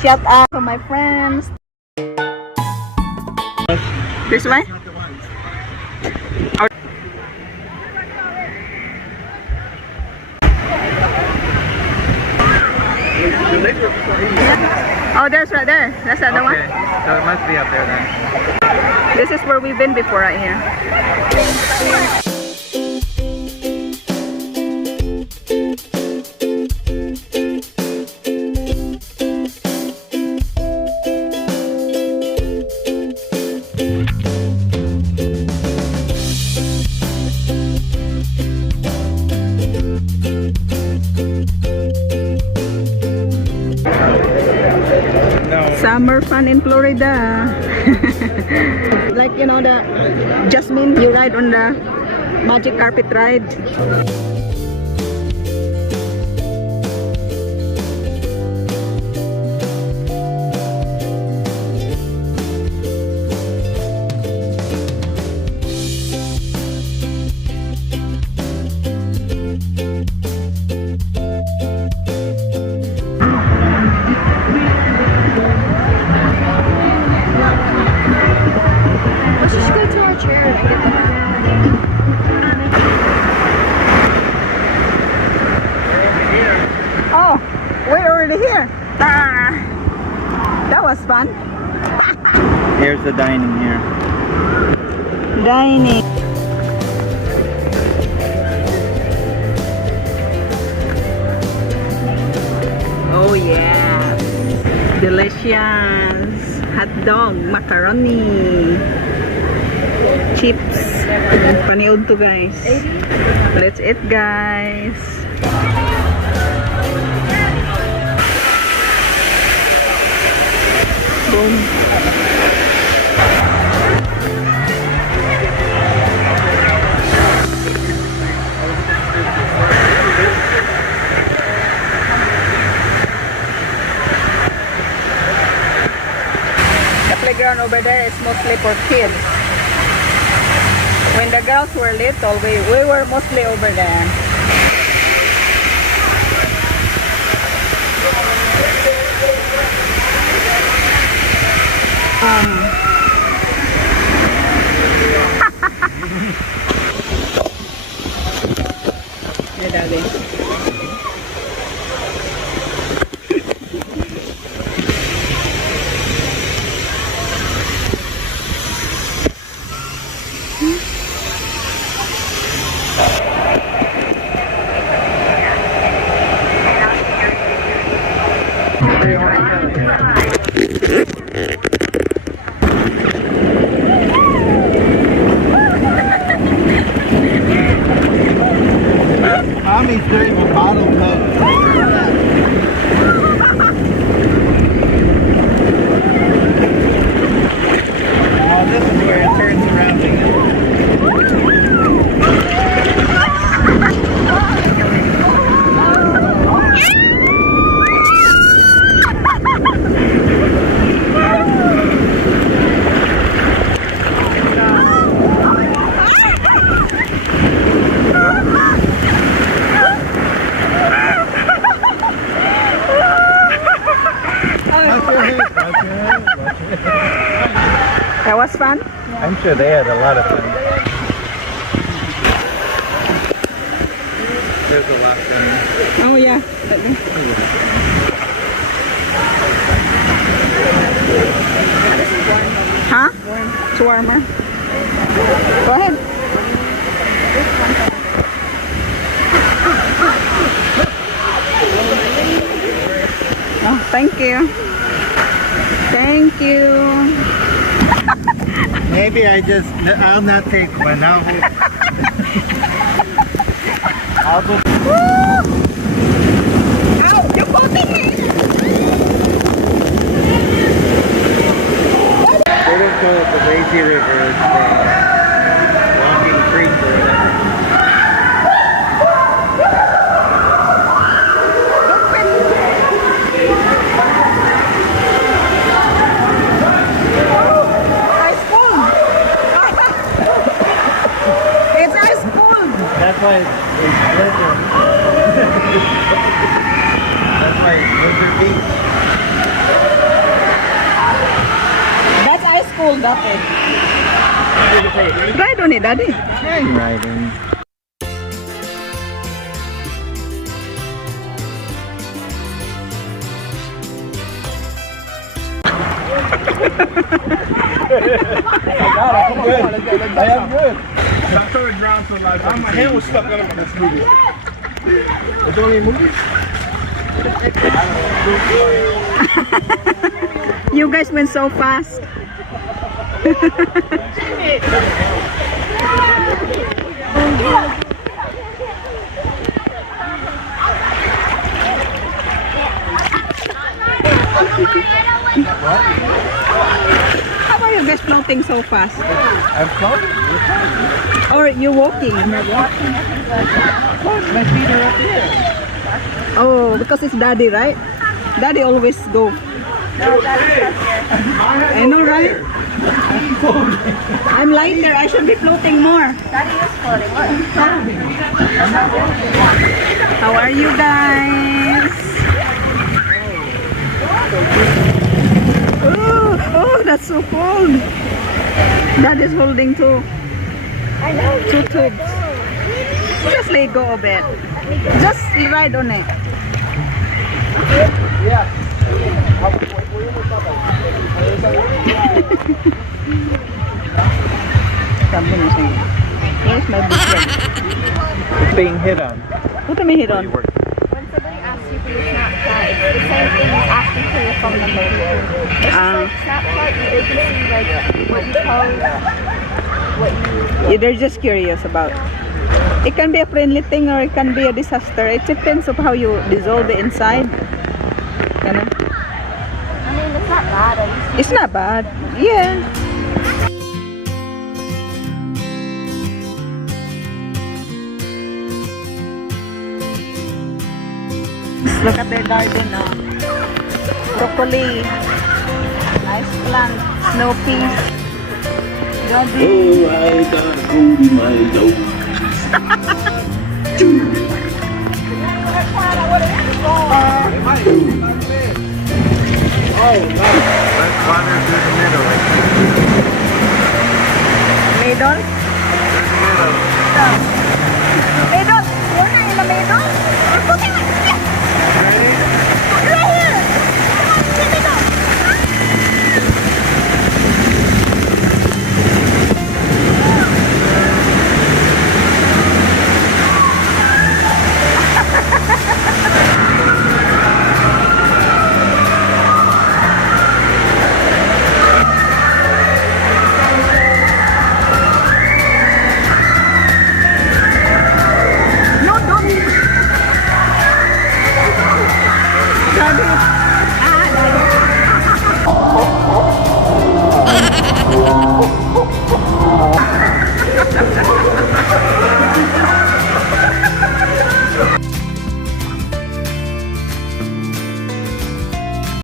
Shout out to my friends. This way? Oh, there's right there. That's the other one. So it must be up there then. This is where we've been before, right here. Summer fun in Florida. Like, you know, the Jasmine, you ride on the magic carpet ride. Oh, we're already here. That was fun. Here's the dining here. Dining. Oh yeah, delicious hot dog, macaroni, chips. Paniod to guys. Let's eat guys. Boom. The playground over there is mostly for kids. When the girls were little, we were mostly over there. Hey, Daddy. Mommy's doing a bottle coat. Oh, this is where it turns around again. That was fun? I'm sure they had a lot of fun. There's a lot there. Oh yeah. Huh? It's warmer. Go ahead. Oh, thank you. Thank you. Maybe I'll not take one. I'll just... Ow, you're putting me! They don't call it the lazy river, it's the walking creek or whatever. That's why it's Blizzard. That's why it's Blizzard Beach. dati. Ride on it, Daddy. I'm riding. I am good. I started drowning for like my hand was stuck under this movie. It's only a movie? You guys went so fast. How are you guys floating so fast? I'm floating. Or you walking? My feet are up here. Oh, because it's Daddy, right? Daddy always go. I know, right? I'm lighter. I should be floating more. Daddy is floating. How are you guys? Oh, that's so cold. Daddy's holding two tubes. Just let go of it. Just ride on it. Sabi niya sa'yo. Where's my big leg? It's being hit on. What am I hit on? When somebody asks you for your Snapchat, it's the same thing as asking for your phone number. It's just like Snapchat, they can see like what you post, what you... Yeah, they're just curious about. It can be a friendly thing or it can be a disaster. It depends of how you dissolve the inside. You know? I mean, it's not bad. It's not bad. Yeah. Look at their garden now. Broccoli. Nice plant. Snow peas. Daddy. Oh, I got hold of my nose. Let's wander through the middle. Middle? Through the middle. Middle? You're not in the middle?